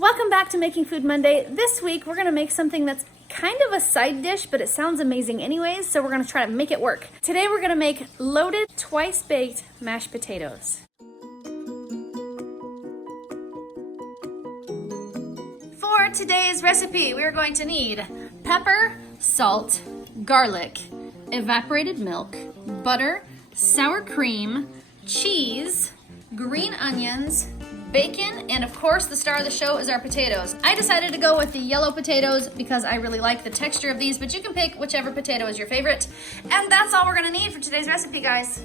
Welcome back to Making Food Monday. This week we're gonna make something that's kind of a side dish, but it sounds amazing anyways, so we're gonna try to make it work. Today we're gonna make loaded, twice-baked mashed potatoes. For today's recipe, we are going to need pepper, salt, garlic, evaporated milk, butter, sour cream, cheese, green onions, bacon, and of course the star of the show is our potatoes. I decided to go with the yellow potatoes because I really like the texture of these, but you can pick whichever potato is your favorite. And that's all we're gonna need for today's recipe, guys.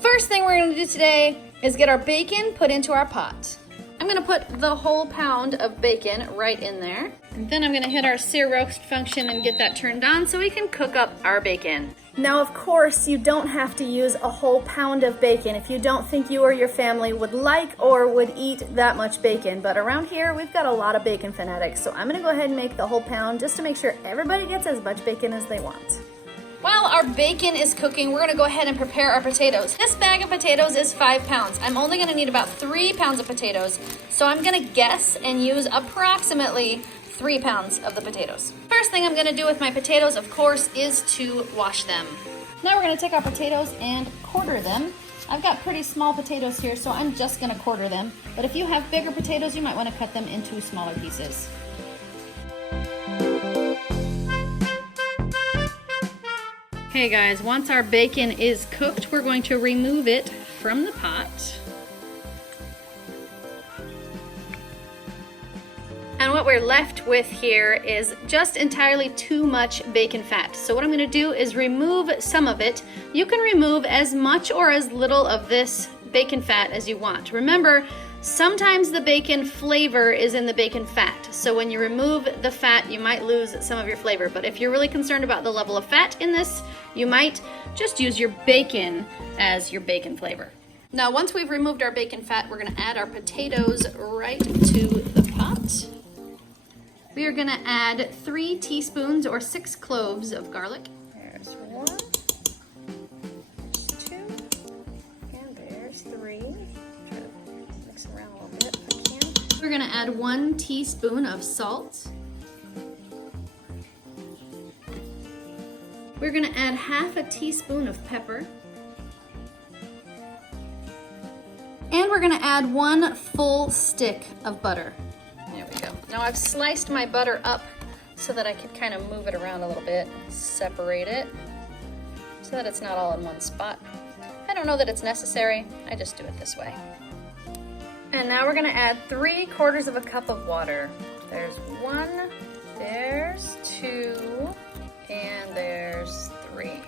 First thing we're gonna do today is get our bacon put into our pot. I'm gonna put the whole pound of bacon right in there. And then I'm gonna hit our sear roast function and get that turned on so we can cook up our bacon. Now, of course, you don't have to use a whole pound of bacon if you don't think you or your family would like or would eat that much bacon. But around here, we've got a lot of bacon fanatics, so I'm gonna go ahead and make the whole pound just to make sure everybody gets as much bacon as they want. While our bacon is cooking, we're gonna go ahead and prepare our potatoes. This bag of potatoes is 5 pounds. I'm only gonna need about 3 pounds of potatoes, so I'm gonna guess and use approximately 3 pounds of the potatoes. First thing I'm gonna do with my potatoes, of course, is to wash them. Now we're gonna take our potatoes and quarter them. I've got pretty small potatoes here, so I'm just gonna quarter them. But if you have bigger potatoes, you might wanna cut them into smaller pieces. Okay guys, once our bacon is cooked, we're going to remove it from the pot. And what we're left with here is just entirely too much bacon fat. So what I'm gonna do is remove some of it. You can remove as much or as little of this bacon fat as you want. Remember, sometimes the bacon flavor is in the bacon fat. So when you remove the fat, you might lose some of your flavor. But if you're really concerned about the level of fat in this, you might just use your bacon as your bacon flavor. Now, once we've removed our bacon fat, we're gonna add our potatoes right to the pot. We are gonna add 3 teaspoons or 6 cloves of garlic. There's 1, 2, and there's 3. Try to mix it around a little bit if I can. We're gonna add 1 teaspoon of salt. We're gonna add half a teaspoon of pepper. And we're gonna add 1 full stick of butter. There we go. Now I've sliced my butter up so that I can kind of move it around a little bit, separate it, so that it's not all in one spot. I don't know that it's necessary, I just do it this way. And now we're gonna add 3/4 of a cup of water. There's 1, there's 2, and there's 3.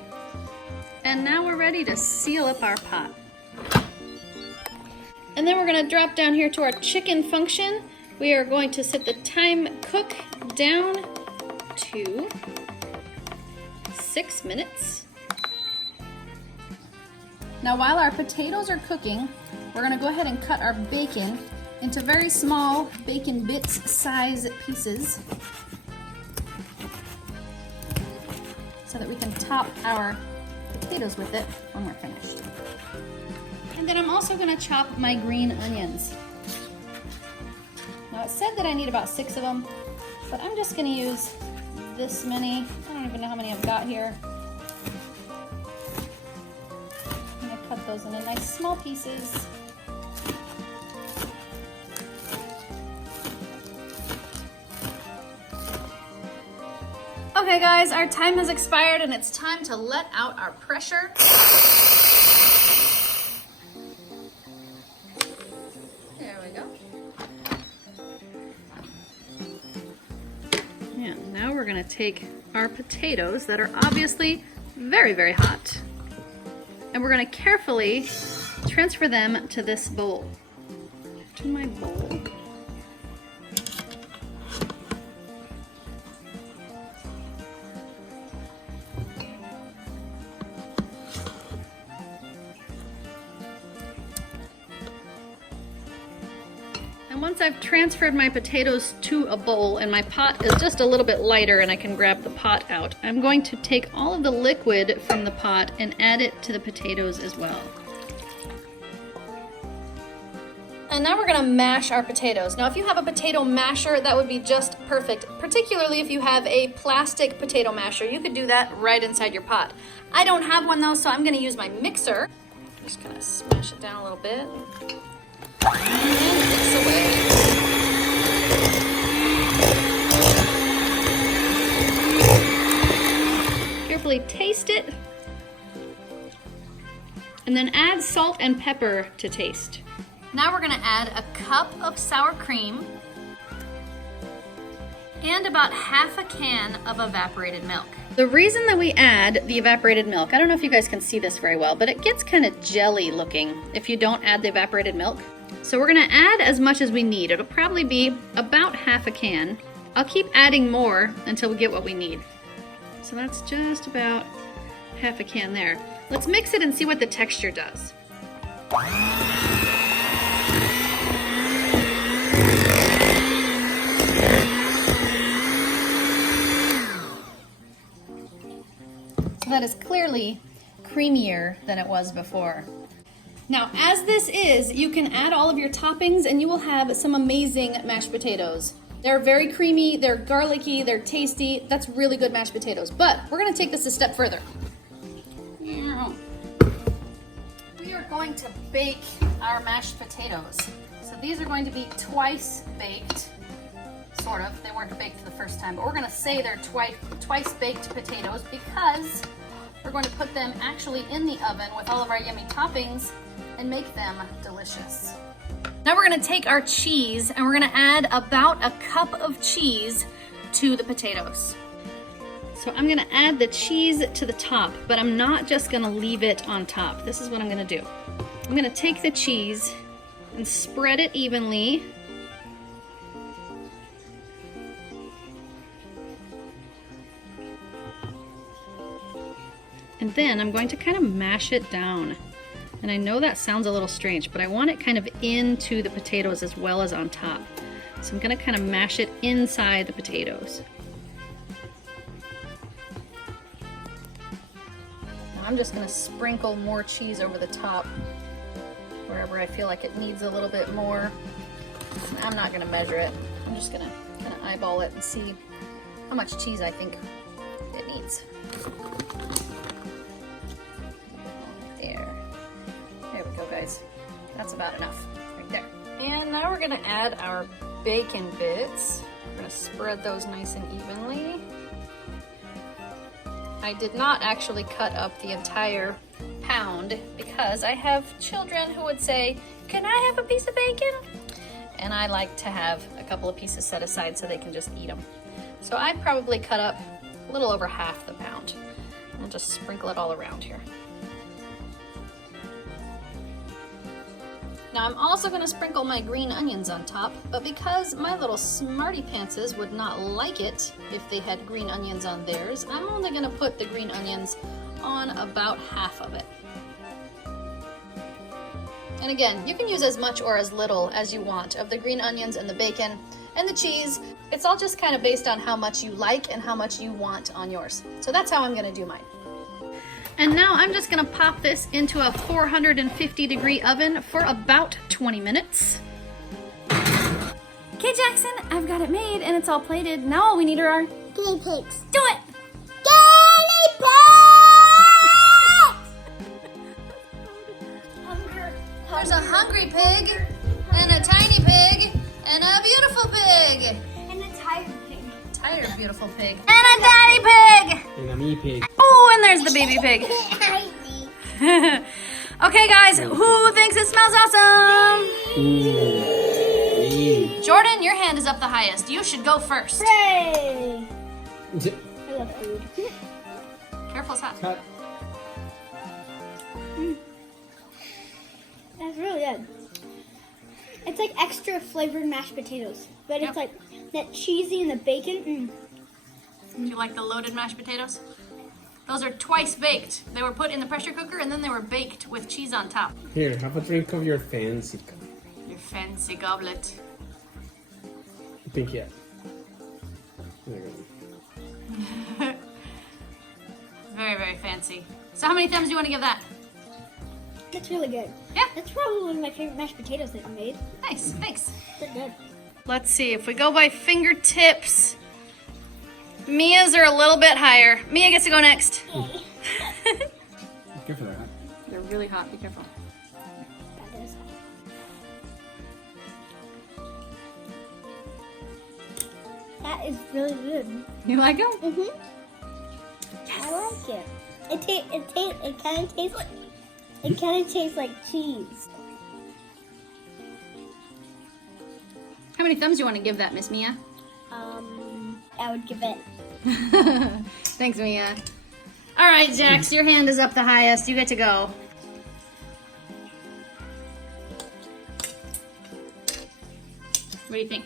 And now we're ready to seal up our pot. And then we're gonna drop down here to our chicken function. We are going to set the time cook down to 6 minutes. Now while our potatoes are cooking, we're gonna go ahead and cut our bacon into very small bacon bits size pieces so that we can top our potatoes with it when we're finished. And then I'm also gonna chop my green onions. Now it said that I need about 6 of them, but I'm just gonna use this many. I don't even know how many I've got here. I'm gonna cut those into nice small pieces. Okay guys, our time has expired and it's time to let out our pressure. Now we're gonna take our potatoes that are obviously very, very hot, and we're gonna carefully transfer them to this bowl. To my bowl. And once I've transferred my potatoes to a bowl and my pot is just a little bit lighter and I can grab the pot out, I'm going to take all of the liquid from the pot and add it to the potatoes as well. And now we're gonna mash our potatoes. Now if you have a potato masher, that would be just perfect, particularly if you have a plastic potato masher. You could do that right inside your pot. I don't have one though, so I'm gonna use my mixer. Just gonna smash it down a little bit. And mix away. Carefully taste it. And then add salt and pepper to taste. Now we're gonna add a cup of sour cream and about half a can of evaporated milk. The reason that we add the evaporated milk, I don't know if you guys can see this very well, but it gets kind of jelly looking if you don't add the evaporated milk. So we're gonna add as much as we need. It'll probably be about half a can. I'll keep adding more until we get what we need. So that's just about half a can there. Let's mix it and see what the texture does. That is clearly creamier than it was before. Now, as this is, you can add all of your toppings and you will have some amazing mashed potatoes. They're very creamy, they're garlicky, they're tasty. That's really good mashed potatoes. But we're gonna take this a step further. We are going to bake our mashed potatoes. So these are going to be twice baked. Sort of. They weren't baked the first time, but we're gonna say they're twice baked potatoes because we're going to put them actually in the oven with all of our yummy toppings and make them delicious. Now we're gonna take our cheese and we're gonna add about a cup of cheese to the potatoes. So I'm gonna add the cheese to the top, but I'm not just gonna leave it on top. This is what I'm gonna do. I'm gonna take the cheese and spread it evenly. And then I'm going to kind of mash it down. And I know that sounds a little strange, but I want it kind of into the potatoes as well as on top. So I'm gonna kind of mash it inside the potatoes. Now I'm just gonna sprinkle more cheese over the top wherever I feel like it needs a little bit more. I'm not gonna measure it. I'm just gonna kind of eyeball it and see how much cheese I think it needs. There we go, guys. That's about enough right there. And now we're gonna add our bacon bits. We're gonna spread those nice and evenly. I did not actually cut up the entire pound because I have children who would say, "Can I have a piece of bacon?" And I like to have a couple of pieces set aside so they can just eat them. So I probably cut up a little over half the pound. I'll just sprinkle it all around here. Now I'm also going to sprinkle my green onions on top, but because my little Smartypantses would not like it if they had green onions on theirs, I'm only going to put the green onions on about half of it. And again, you can use as much or as little as you want of the green onions and the bacon and the cheese. It's all just kind of based on how much you like and how much you want on yours. So that's how I'm going to do mine. And now I'm just gonna pop this into a 450-degree oven for about 20 minutes. Okay, Jackson, I've got it made and it's all plated. Now all we need are our guinea pigs. Do it! Guinea pigs! There's a hungry pig, and a tiny pig, and a beautiful pig. And a tired pig. Tired, beautiful pig. And a daddy pig! And a me pig. Oh, and there's the baby pig. Okay, guys, who thinks it smells awesome? Jordan, your hand is up the highest. You should go first. Hooray! I love food. Careful, it's hot. Cut. That's really good. It's like extra flavored mashed potatoes, but it's like that cheesy and the bacon. Do you like the loaded mashed potatoes? Those are twice baked. They were put in the pressure cooker and then they were baked with cheese on top. Here, have a drink of your fancy cup. Your fancy goblet. Pinky up. There you go. Very, very fancy. So how many thumbs do you want to give that? That's really good. Yeah. That's probably one of my favorite mashed potatoes that you made. Nice, thanks. They're good. Let's see, if we go by fingertips, Mia's are a little bit higher. Mia gets to go next. Careful there, huh? They're really hot, be careful. That is. That is really good. You like them? Mhm. I like it. It kind of tastes like. It kind of tastes like cheese. How many thumbs do you want to give that, Miss Mia? I would give it. Thanks, Mia. All right, Jax, your hand is up the highest. You get to go. What do you think?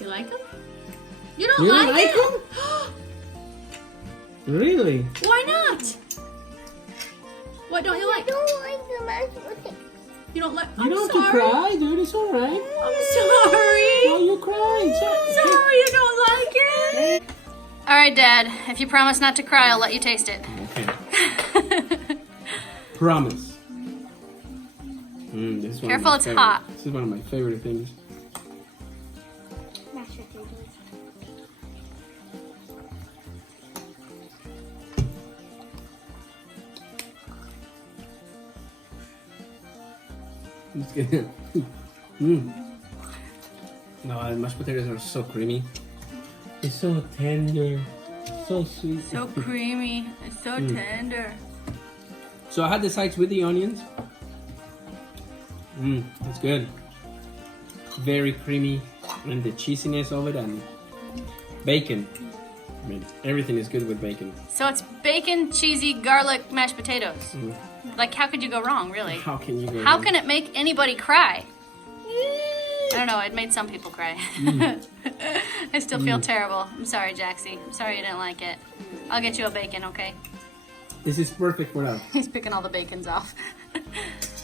You like them? You don't You like, like it? Really? Why not? What don't you like? I don't like the mashed potatoes. You don't like? You I'm don't sorry. have to cry, dude. It's alright. I'm sorry. Oh, you cried. Sorry, you don't like it. All right, Dad. If you promise not to cry, I'll let you taste it. Okay. Promise. This is one of Careful, my it's favorite- hot. This is one of my favorite things. Mashed potatoes. It's good. No, the mashed potatoes are so creamy. It's so tender. So sweet. So creamy. It's so tender. So I had the sides with the onions. It's good. Very creamy, and the cheesiness of it, and bacon. I mean, everything is good with bacon. So it's bacon, cheesy, garlic, mashed potatoes. Like, how could you go wrong, really? How can you go? How wrong? can it make anybody cry? I don't know, it made some people cry. I still feel terrible. I'm sorry, Jaxie. I'm sorry you didn't like it. I'll get you a bacon, okay? This is perfect for He's picking all the bacons off.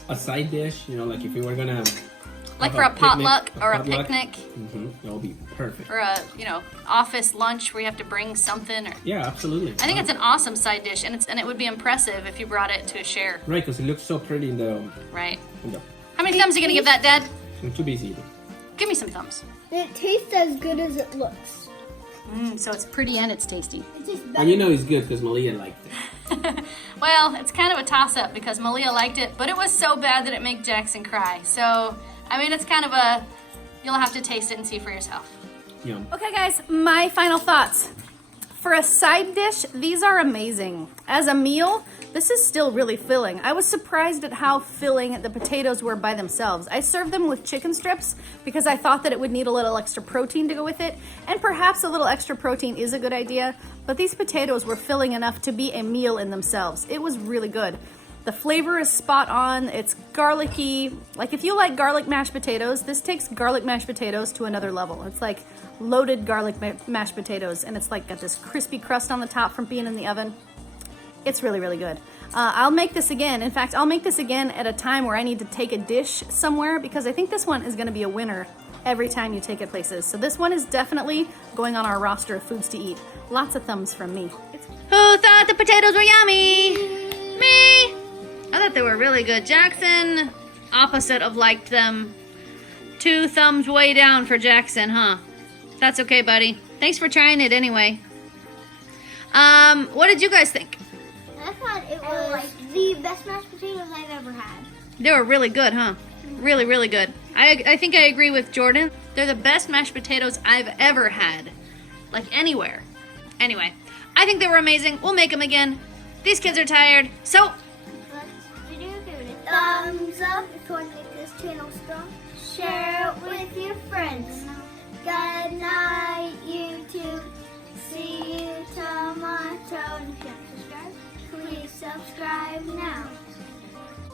a side dish. You know, like if we were gonna Like have for a picnic- potluck or a potluck. picnic That will be perfect. or a, office lunch where you have to bring something. Or Yeah, absolutely. I think it's an awesome side dish, and it would be impressive if you brought it to share, Right, because it looks so pretty in the. right? In How many thumbs are you gonna give that, Dad? I'm too busy. Give me some thumbs. It tastes as good as it looks. So it's pretty and it's tasty. It tastes better. And you know it's good because Malia liked it. Well, it's kind of a toss-up because Malia liked it, but it was so bad that it made Jackson cry. So, I mean, it's kind of you'll have to taste it and see for yourself. Yum. Okay, guys, my final thoughts. For a side dish, these are amazing. As a meal, this is still really filling. I was surprised at how filling the potatoes were by themselves. I served them with chicken strips because I thought that it would need a little extra protein to go with it, and perhaps a little extra protein is a good idea, but these potatoes were filling enough to be a meal in themselves. It was really good. The flavor is spot on. It's garlicky. Like if you like garlic mashed potatoes, this takes garlic mashed potatoes to another level. It's like loaded garlic mashed potatoes, and it's like got this crispy crust on the top from being in the oven. It's really, really good. I'll make this again. In fact, I'll make this again at a time where I need to take a dish somewhere because I think this one is going to be a winner every time you take it places. So this one is definitely going on our roster of foods to eat. Lots of thumbs from me. Who thought the potatoes were yummy? Me! I thought they were really good. Jackson, opposite of liked them. 2 thumbs way down for Jackson, huh? That's okay, buddy. Thanks for trying it anyway. What did you guys think? I thought it was the best mashed potatoes I've ever had. They were really good, huh? Really, really good. I think I agree with Jordan. They're the best mashed potatoes I've ever had. Like anywhere. Anyway, I think they were amazing. We'll make them again. These kids are tired, so Thumbs up if you want to make this channel strong. Share it with your friends. Good night, YouTube. See you tomorrow. And if you haven't subscribed, please subscribe now.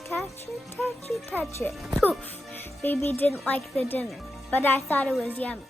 Touch it, touch it, touch it. Poof. Baby didn't like the dinner, but I thought it was yummy.